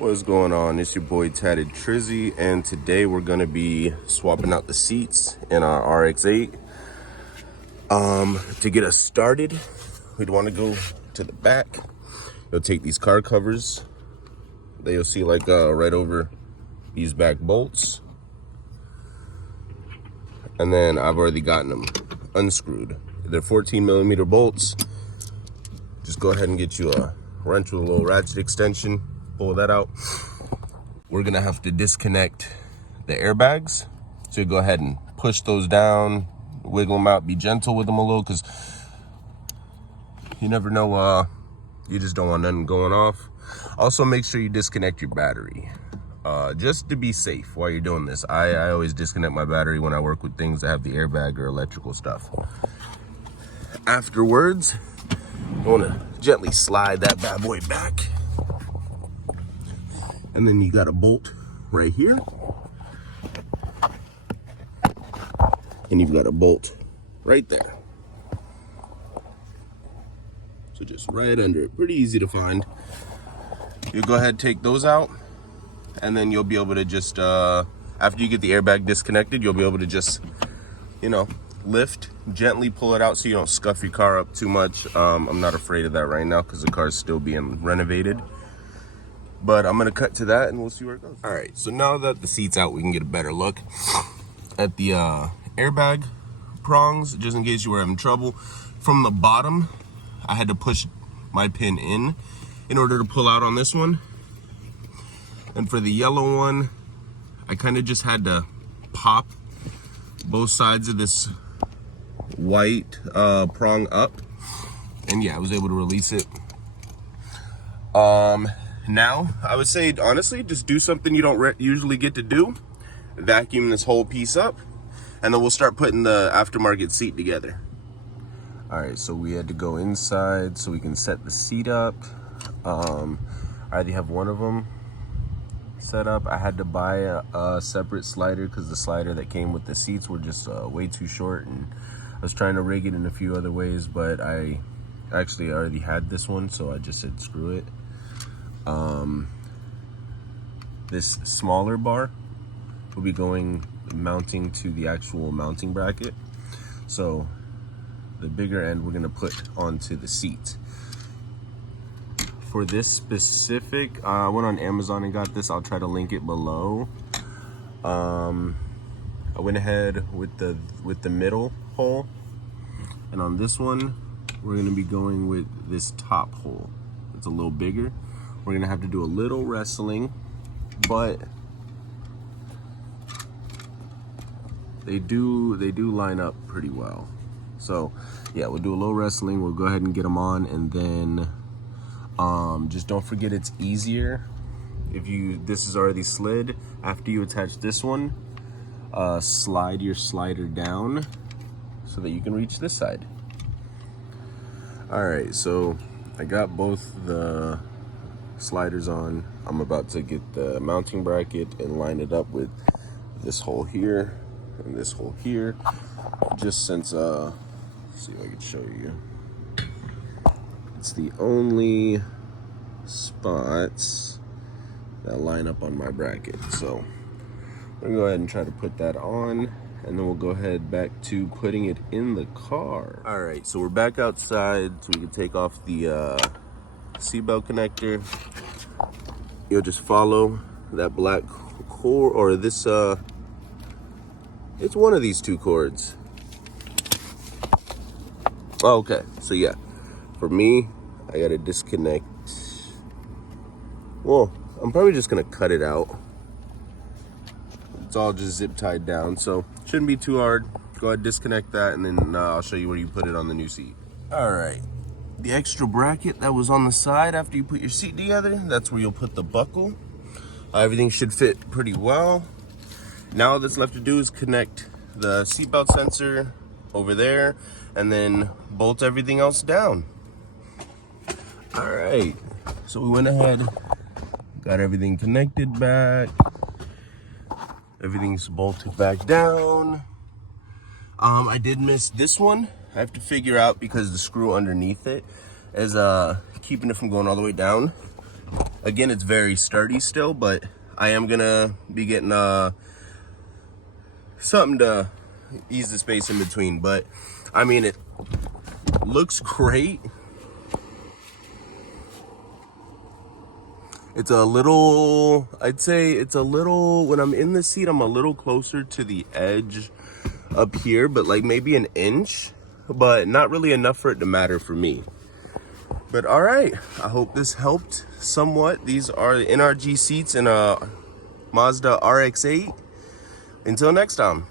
What's going on? It's your boy Tatted Trizzy, and today we're gonna be swapping out the seats in our RX8. To get us started, we'd want to go to the back. You'll take these car covers that you'll see like right over these back bolts, and then I've already gotten them unscrewed. They're 14mm bolts. Just go ahead and get you a wrench with a little ratchet extension. Pull that out. We're gonna have to disconnect the airbags. So you go ahead and push those down, wiggle them out, be gentle with them a little, because you never know, you just don't want nothing going off. Also, make sure you disconnect your battery, just to be safe while you're doing this. I always disconnect my battery when I work with things that have the airbag or electrical stuff. Afterwards, you wanna gently slide that bad boy back. And then you got a bolt right here. And you've got a bolt right there. So just right under it, pretty easy to find. You go ahead, take those out, and then you'll be able to just, after you get the airbag disconnected, you'll be able to just, lift, gently pull it out so you don't scuff your car up too much. I'm not afraid of that right now because the car is still being renovated. But I'm gonna cut to that and we'll see where it goes. All right, so now that the seat's out, we can get a better look at the airbag prongs, just in case you were having trouble. From the bottom, I had to push my pin in order to pull out on this one. And for the yellow one, I kind of just had to pop both sides of this white prong up. And yeah, I was able to release it. Now, I would say, honestly, just do something you don't usually get to do. Vacuum this whole piece up, and then we'll start putting the aftermarket seat together. All right, so we had to go inside so we can set the seat up. I already have one of them set up. I had to buy a separate slider because the slider that came with the seats were just way too short, and I was trying to rig it in a few other ways, but I actually already had this one, so I just said screw it. This smaller bar will be mounting to the actual mounting bracket. So the bigger end we're gonna put onto the seat. For this specific, I went on Amazon and got this. I'll try to link it below. I went ahead with the middle hole, and on this one, we're gonna be going with this top hole. It's a little bigger. We're gonna have to do a little wrestling, but they do line up pretty well. So yeah, we'll do a little wrestling. We'll go ahead and get them on, and then just don't forget it's easier if this is already slid. After you attach this one, slide your slider down so that you can reach this side. All right, so I got both the sliders on. I'm about to get the mounting bracket and line it up with this hole here and this hole here, just since let's see if I can show you, it's the only spots that line up on my bracket. So I'm gonna go ahead and try to put that on, and then we'll go ahead back to putting it in the car. All right, so we're back outside so we can take off the seatbelt connector. You'll just follow that black cord, or this, it's one of these two cords. Okay, so yeah, for me, I gotta disconnect. Well, I'm probably just gonna cut it out. It's all just zip tied down, so shouldn't be too hard. Go ahead, disconnect that, and then I'll show you where you put it on the new seat. All right. The extra bracket that was on the side after you put your seat together, that's where you'll put the buckle. Everything should fit pretty well. Now all that's left to do is connect the seatbelt sensor over there, and then bolt everything else down. All right, so we went ahead, got everything connected back. Everything's bolted back down. I did miss this one. I have to figure out, because the screw underneath it is keeping it from going all the way down. Again, it's very sturdy still, but I am gonna be getting something to ease the space in between. But I mean, it looks great. It's a little, I'd say it's a little, when I'm in the seat, I'm a little closer to the edge up here, but like maybe an inch, but not really enough for it to matter for me. But all right, I hope this helped somewhat. These are the NRG seats in a Mazda RX-8. Until next time.